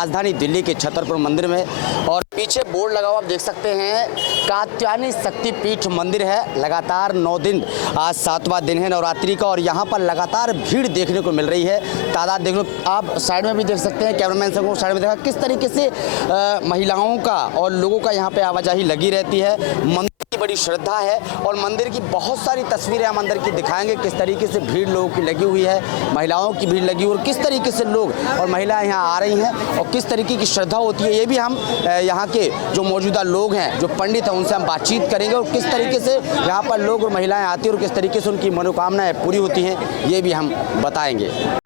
राजधानी दिल्ली के छतरपुर मंदिर में। और पीछे बोर्ड लगा हुआ आप देख सकते हैं, कात्यायनी शक्तिपीठ मंदिर है। लगातार 9 दिन, आज 7वां दिन है नवरात्रि का और यहाँ पर लगातार भीड़ देखने को मिल रही है। तादाद देख लो आप, साइड में भी देख सकते हैं, कैमरामैन से साइड में देखा किस तरीके से महिलाओं का और लोगों का यहाँ पे आवाजाही लगी रहती है। मंदिर की बड़ी श्रद्धा है और मंदिर की बहुत सारी तस्वीरें हम अंदर की दिखाएंगे, किस तरीके से भीड़ लोगों की लगी हुई है, महिलाओं की भीड़ लगी हुई और किस तरीके से लोग और महिलाएं यहाँ आ रही हैं और किस तरीके की श्रद्धा होती है। ये भी हम यहाँ के जो मौजूदा लोग हैं, जो पंडित हैं, उनसे हम बातचीत करेंगे और किस तरीके से यहाँ पर लोग और महिलाएं आती हैं और किस तरीके से उनकी मनोकामनाएं पूरी होती हैं, ये भी हम बताएंगे।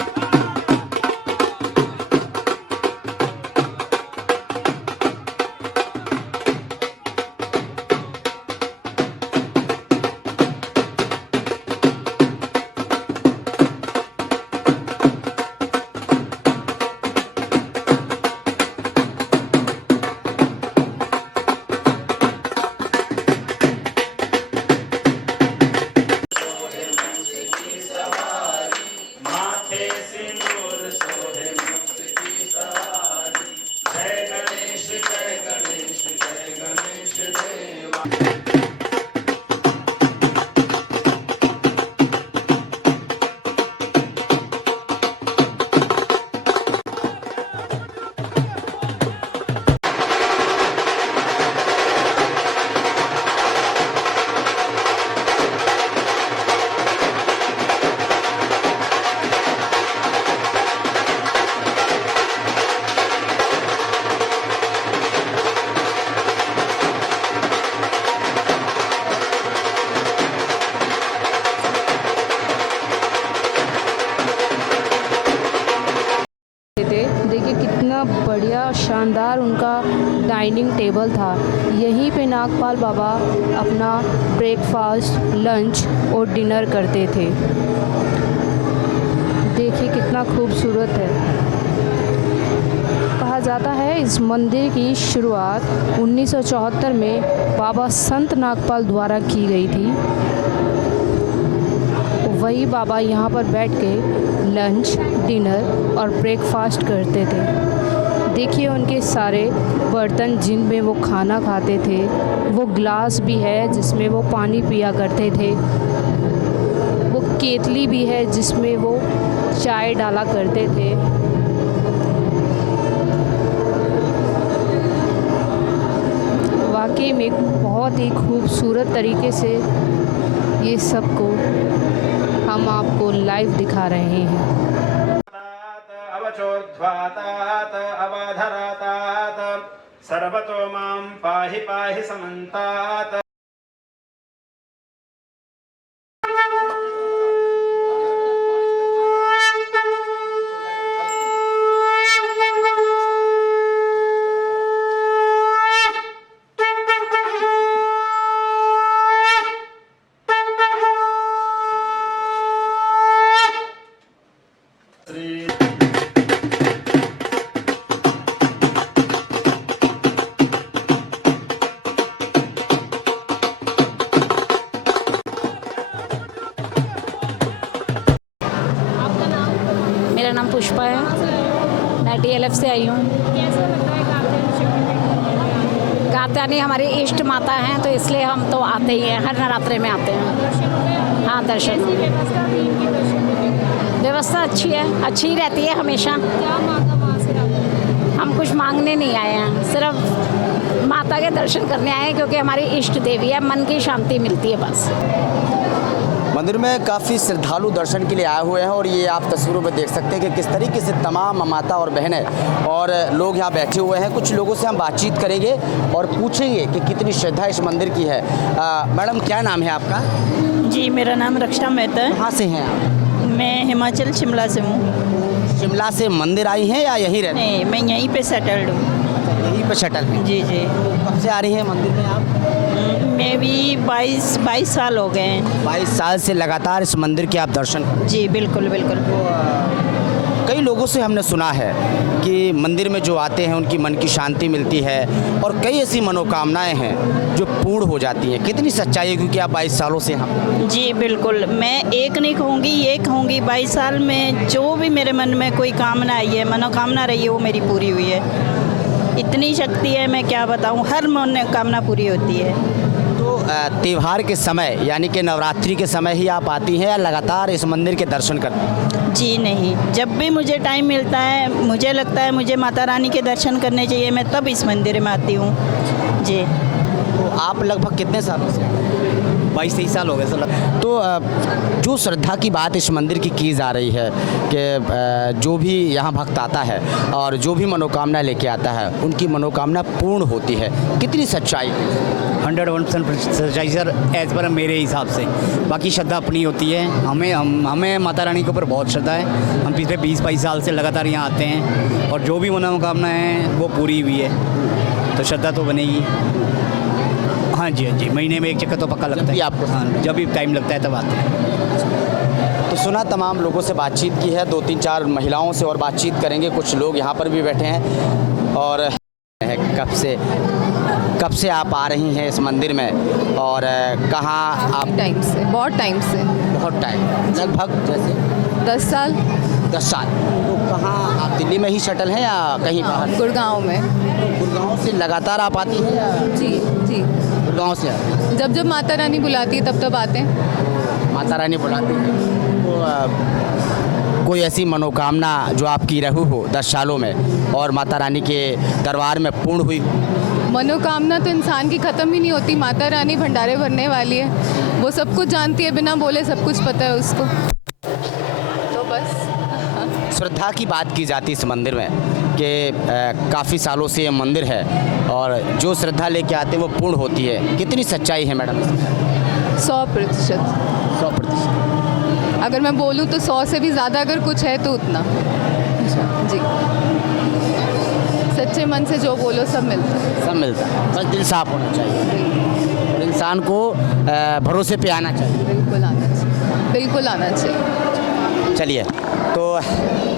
बढ़िया शानदार उनका डाइनिंग टेबल था। यहीं पे नागपाल बाबा अपना ब्रेकफास्ट, लंच और डिनर करते थे। देखिए कितना खूबसूरत है। कहा जाता है इस मंदिर की शुरुआत 1974 में बाबा संत नागपाल द्वारा की गई थी। वही बाबा यहाँ पर बैठ के लंच, डिनर और ब्रेकफास्ट करते थे। देखिए उनके सारे बर्तन जिनमें वो खाना खाते थे, वो ग्लास भी है जिसमें वो पानी पिया करते थे, वो केतली भी है जिसमें वो चाय डाला करते थे। वाकई में बहुत ही खूबसूरत तरीके से ये सब को हम आपको लाइव दिखा रहे हैं। अवचोद्ध्वातात् अवधरातात् सर्वतो मां पाहि पाहि समन्तात्। मेरा नाम पुष्पा है, मैं DLF से आई हूँ। कात्यायनी हमारी इष्ट माता हैं, तो इसलिए हम तो आते ही हैं, हर नवरात्रि में आते हैं। हाँ, दर्शन। व्यवस्था अच्छी है, अच्छी ही रहती है हमेशा। हम कुछ मांगने नहीं आए हैं, सिर्फ माता के दर्शन करने आए हैं, क्योंकि हमारी इष्ट देवी है, मन की शांति मिलती है बस। मंदिर में काफ़ी श्रद्धालु दर्शन के लिए आए हुए हैं और ये आप तस्वीरों में देख सकते हैं कि किस तरीके से तमाम माता और बहनें और लोग यहाँ बैठे हुए हैं। कुछ लोगों से हम बातचीत करेंगे और पूछेंगे कि कितनी श्रद्धा इस मंदिर की है। मैडम, क्या नाम है आपका? जी, मेरा नाम रक्षा मेहता है। कहाँ से हैं आप? मैं हिमाचल शिमला से हूँ। शिमला से मंदिर आई हैं या यहीं रहते हैं? नहीं, मैं यहीं पे सेटल्ड हूँ। यहीं पे सेटल हैं? जी जी। कब से आ रही हैं मंदिर में आप? मैं भी 22 साल हो गए हैं। 22 साल से लगातार इस मंदिर के आप दर्शन? जी बिल्कुल बिल्कुल। कई कई लोगों से हमने सुना है कि मंदिर में जो आते हैं उनकी मन की शांति मिलती है और कई ऐसी मनोकामनाएं हैं जो पूर्ण हो जाती हैं। कितनी सच्चाई है, क्योंकि आप 22 सालों से यहाँ? जी बिल्कुल, मैं एक नहीं कहूँगी, ये कहूँगी 22 साल में जो भी मेरे मन में कोई कामना आई है, मनोकामना रही है, वो मेरी पूरी हुई है। इतनी शक्ति है, मैं क्या बताऊँ, हर मनोकामना पूरी होती है। तो त्यौहार के समय यानी कि नवरात्रि के समय ही आप आती हैं या लगातार इस मंदिर के दर्शन करती हैं? जी नहीं, जब भी मुझे टाइम मिलता है, मुझे लगता है मुझे माता रानी के दर्शन करने चाहिए, मैं तब इस मंदिर में आती हूँ। जी। तो आप लगभग कितने सालों से? 22-23 साल हो गए सर। तो जो श्रद्धा की बात इस मंदिर की जा रही है कि जो भी यहाँ भक्त आता है और जो भी मनोकामना लेके आता है उनकी मनोकामना पूर्ण होती है, कितनी सच्चाई? 101% सच्चाई सर, एज पर मेरे हिसाब से। बाकी श्रद्धा अपनी होती है। हमें माता रानी के ऊपर बहुत श्रद्धा है। हम पिछले 20-22 साल से लगातार यहाँ आते हैं और जो भी मनोकामना है वो पूरी हुई है, तो श्रद्धा तो बनेगी। हाँ जी, हाँ जी, महीने में एक चक्कर तो पक्का लगता है आपको? हाँ, जब भी टाइम लगता है तब आते हैं। तो सुना, तमाम लोगों से बातचीत की है, 2-3-4 महिलाओं से और बातचीत करेंगे। कुछ लोग यहाँ पर भी बैठे हैं और कब से आप आ रही हैं इस मंदिर में और कहाँ आप? टाइम से, बहुत टाइम से। बहुत टाइम, लगभग जैसे 10 साल। 10 साल। तो कहाँ आप दिल्ली में ही सेटल हैं या कहीं बाहर? गुड़गांव में। गुड़गांव से लगातार आप आती हैं या? जी जी, गुड़गांव से आती? जब जब माता रानी बुलाती है तब आते हैं। माता रानी बुलाती है। तो कोई ऐसी मनोकामना जो आपकी रही हो 10 सालों में और माता रानी के दरबार में पूर्ण हुई? मनोकामना तो इंसान की ख़त्म ही नहीं होती। माता रानी भंडारे भरने वाली है, वो सब कुछ जानती है, बिना बोले सब कुछ पता है उसको, तो बस। श्रद्धा की बात की जाती है इस मंदिर में कि काफ़ी सालों से ये मंदिर है और जो श्रद्धा लेके आते हैं वो पूर्ण होती है। कितनी सच्चाई है मैडम? 100%। 100%। अगर मैं बोलूँ तो 100 से भी ज़्यादा अगर कुछ है तो उतना। जी, सच्चे मन से जो बोलो सब मिलता है। सब मिलता है, बस दिल साफ होना चाहिए और इंसान को भरोसे पे आना चाहिए। बिल्कुल आना चाहिए, बिल्कुल आना चाहिए। चलिए, तो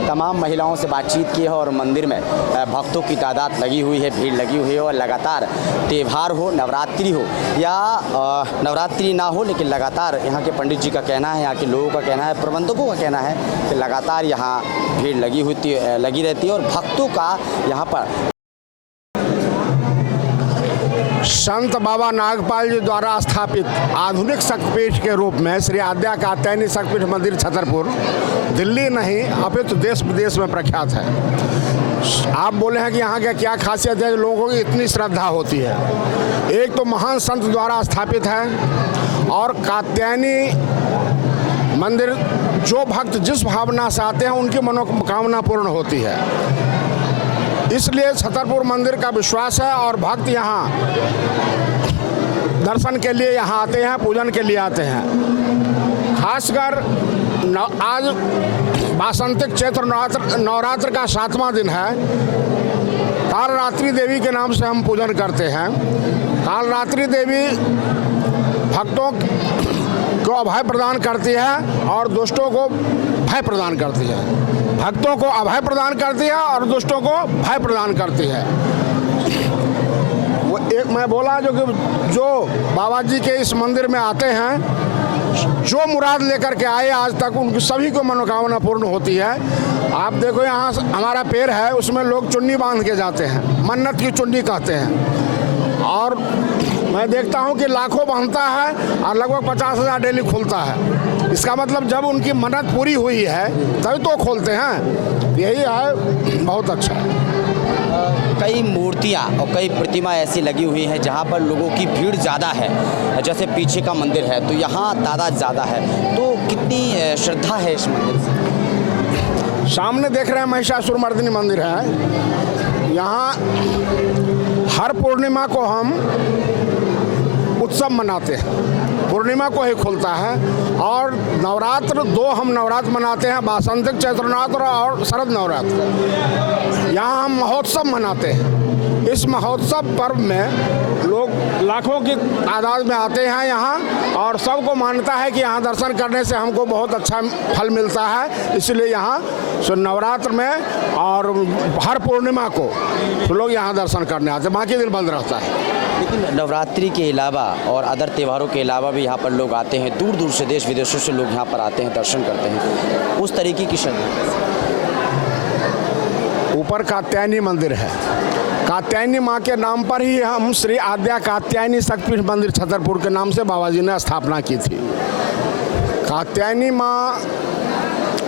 तमाम महिलाओं से बातचीत की है और मंदिर में भक्तों की तादाद लगी हुई है, भीड़ लगी हुई है और लगातार त्यौहार हो, नवरात्रि हो या नवरात्रि ना हो, लेकिन लगातार यहाँ के पंडित जी का कहना है, यहाँ के लोगों का कहना है, प्रबंधकों का कहना है कि लगातार यहाँ भीड़ लगी रहती है और भक्तों का यहाँ पर संत बाबा नागपाल जी द्वारा स्थापित आधुनिक शक्तिपीठ के रूप में श्री आद्या कात्यायनी शक्तिपीठ मंदिर छतरपुर दिल्ली नहीं अपितु देश विदेश में प्रख्यात है। आप बोले हैं कि यहाँ की क्या खासियत है, लोगों की इतनी श्रद्धा होती है। एक तो महान संत द्वारा स्थापित है और कात्यायनी मंदिर जो भक्त जिस भावना से आते हैं उनकी मनोकामना पूर्ण होती है, इसलिए छतरपुर मंदिर का विश्वास है और भक्त यहाँ दर्शन के लिए यहाँ आते हैं, पूजन के लिए आते हैं। खासकर आज वासंतिक चैत्र नवरात्र का 7वां दिन है। कालरात्रि देवी के नाम से हम पूजन करते हैं। कालरात्रि देवी भक्तों को अभय प्रदान करती है और दुष्टों को भय प्रदान करती है। भक्तों को अभय प्रदान करती है और दुष्टों को भय प्रदान करती है। वो एक मैं बोला जो बाबा जी के इस मंदिर में आते हैं, जो मुराद लेकर के आए आज तक उनकी सभी को मनोकामना पूर्ण होती है। आप देखो यहाँ हमारा पैर है, उसमें लोग चुन्नी बांध के जाते हैं, मन्नत की चुन्नी कहते हैं। और मैं देखता हूँ कि लाखों बांधता है और लगभग 50,000 डेली खुलता है। इसका मतलब जब उनकी मन्नत पूरी हुई है तभी तो खोलते हैं। यही है, बहुत अच्छा है। कई मूर्तियाँ और कई प्रतिमा ऐसी लगी हुई हैं जहाँ पर लोगों की भीड़ ज़्यादा है। जैसे पीछे का मंदिर है तो यहाँ तादाद ज़्यादा है, तो कितनी श्रद्धा है इस मंदिर से? सामने देख रहे हैं महिषासुरमर्दिनी मंदिर है। यहाँ हर पूर्णिमा को हम उत्सव मनाते हैं, पूर्णिमा को ही खुलता है। और नवरात्र 2 हम नवरात्र मनाते हैं, वासंतिक चैत्र नवरात्र और शरद नवरात्र। यहाँ हम महोत्सव मनाते हैं। इस महोत्सव पर्व में लोग लाखों की तादाद में आते हैं यहाँ और सबको मानता है कि यहाँ दर्शन करने से हमको बहुत अच्छा फल मिलता है। इसलिए यहाँ नवरात्र में और हर पूर्णिमा को लोग यहाँ दर्शन करने आते हैं, बाकी दिन बंद रहता है। लेकिन नवरात्रि के अलावा और अदर त्योहारों के अलावा भी यहाँ पर लोग आते हैं, दूर दूर से देश विदेशों से लोग यहाँ पर आते हैं, दर्शन करते हैं। उस तरीके की श्रद्धा ऊपर कात्यायनी मंदिर है, कात्यायनी माँ के नाम पर ही हम श्री आद्या कात्यायनी शक्तिपीठ मंदिर छतरपुर के नाम से बाबा जी ने स्थापना की थी। कात्यायनी माँ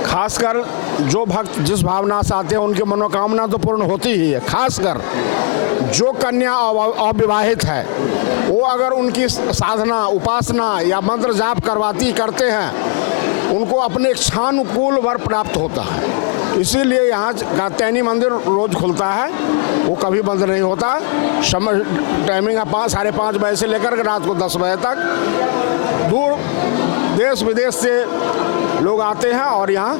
खासकर जो भक्त जिस भावना से आते हैं उनकी मनोकामना तो पूर्ण होती ही है। खासकर जो कन्या अविवाहित है वो अगर उनकी साधना उपासना या मंत्र जाप करते हैं उनको अपने इच्छानुकूल वर प्राप्त होता है। इसीलिए यहाँ कात्यायनी मंदिर रोज खुलता है, वो कभी बंद नहीं होता। समय टाइमिंग 5:30 बजे से लेकर के रात को 10 बजे तक दूर देश विदेश से लोग आते हैं और यहाँ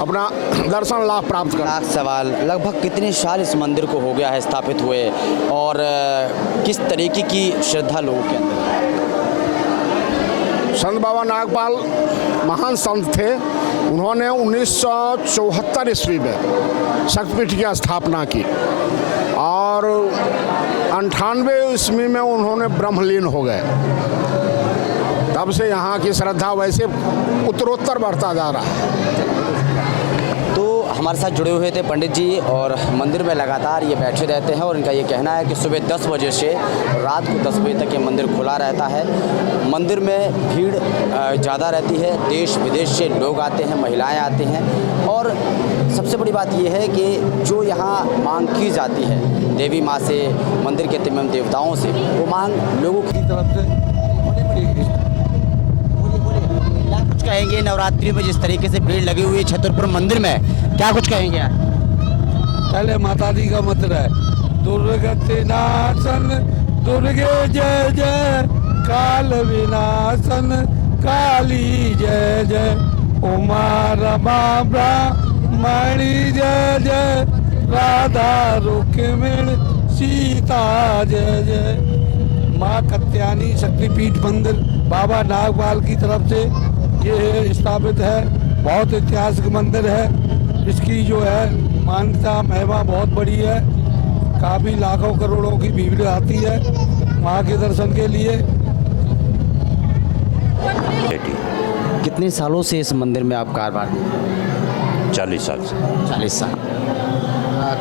अपना दर्शन लाभ प्राप्त करते हैं। सवाल, लगभग कितने साल इस मंदिर को हो गया है स्थापित हुए और किस तरीके की श्रद्धा लोगों के अंदर? संत बाबा नागपाल महान संत थे, उन्होंने 1974 ईस्वी में शक्तिपीठ की स्थापना की और 98 ईस्वी में उन्होंने ब्रह्मलीन हो गए। तब से यहाँ की श्रद्धा वैसे उत्तरोत्तर बढ़ता जा रहा है। तो हमारे साथ जुड़े हुए थे पंडित जी और मंदिर में लगातार ये बैठे रहते हैं और इनका ये कहना है कि सुबह 10 बजे से रात को 10 बजे तक ये मंदिर खुला रहता है। मंदिर में भीड़ ज़्यादा रहती है, देश विदेश से लोग आते हैं, महिलाएं आती हैं और सबसे बड़ी बात ये है कि जो यहाँ मांग की जाती है देवी माँ से, मंदिर के तमाम देवताओं से, वो मांग लोगों की तरफ से। क्या कुछ कहेंगे नवरात्रि में जिस तरीके से भीड़ लगी हुई है छतरपुर मंदिर में, क्या कुछ कहेंगे आप? पहले माता दी का मंत्र है, दुर्गति नाशन दुर्गे जय जय, काल विनाशन काली जय जय, उमा रमा ब्राह्मणी जय जय, राधा रुक्मिणी सीता जय जय। माँ कात्यायनी शक्तिपीठ मंदिर बाबा नागपाल की तरफ से ये स्थापित है। बहुत ऐतिहासिक मंदिर है, इसकी जो है मान्यता महिमा बहुत बड़ी है। काफ़ी लाखों करोड़ों की भीड़ आती है माँ के दर्शन के लिए। कितने सालों से इस मंदिर में आप कारोबार? 40 साल से। 40 साल।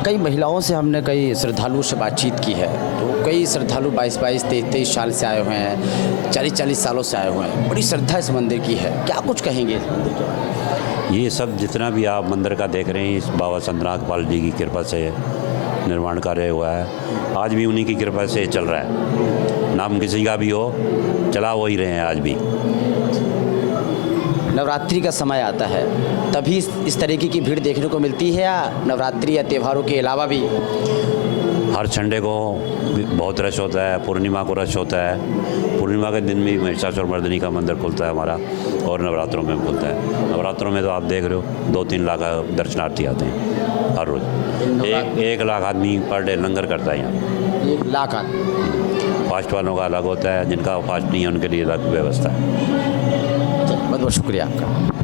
कई महिलाओं से हमने कई श्रद्धालुओं से बातचीत की है, तो कई श्रद्धालु 22-22, 23-23 साल से आए हुए हैं, 40-40 सालों से आए हुए हैं। बड़ी श्रद्धा इस मंदिर की है, क्या कुछ कहेंगे इस मंदिर के बारे में? ये सब जितना भी आप मंदिर का देख रहे हैं, इस बाबा संत नागपाल जी की कृपा से निर्माण कार्य हुआ है। आज भी उन्हीं की कृपा से चल रहा है। नाम किसी का भी हो, चला वो ही रहे हैं आज भी। नवरात्रि का समय आता है तभी इस तरीके की भीड़ देखने को मिलती है या नवरात्रि या त्योहारों के अलावा भी? हर संडे को बहुत रश होता है, पूर्णिमा को रश होता है। पूर्णिमा के दिन भी महिषासुर मर्दिनी का मंदिर खुलता है हमारा और नवरात्रों में खुलता है। नवरात्रों में तो आप देख रहे हो 2-3 लाख दर्शनार्थी आते हैं हर रोज़। 1 लाख आदमी पर डे लंगर करता है यहाँ। 1 लाख आदमी? फास्ट वालों का अलग होता है, जिनका फास्ट नहीं है उनके लिए अलग व्यवस्था है। बहुत बहुत शुक्रिया आपका।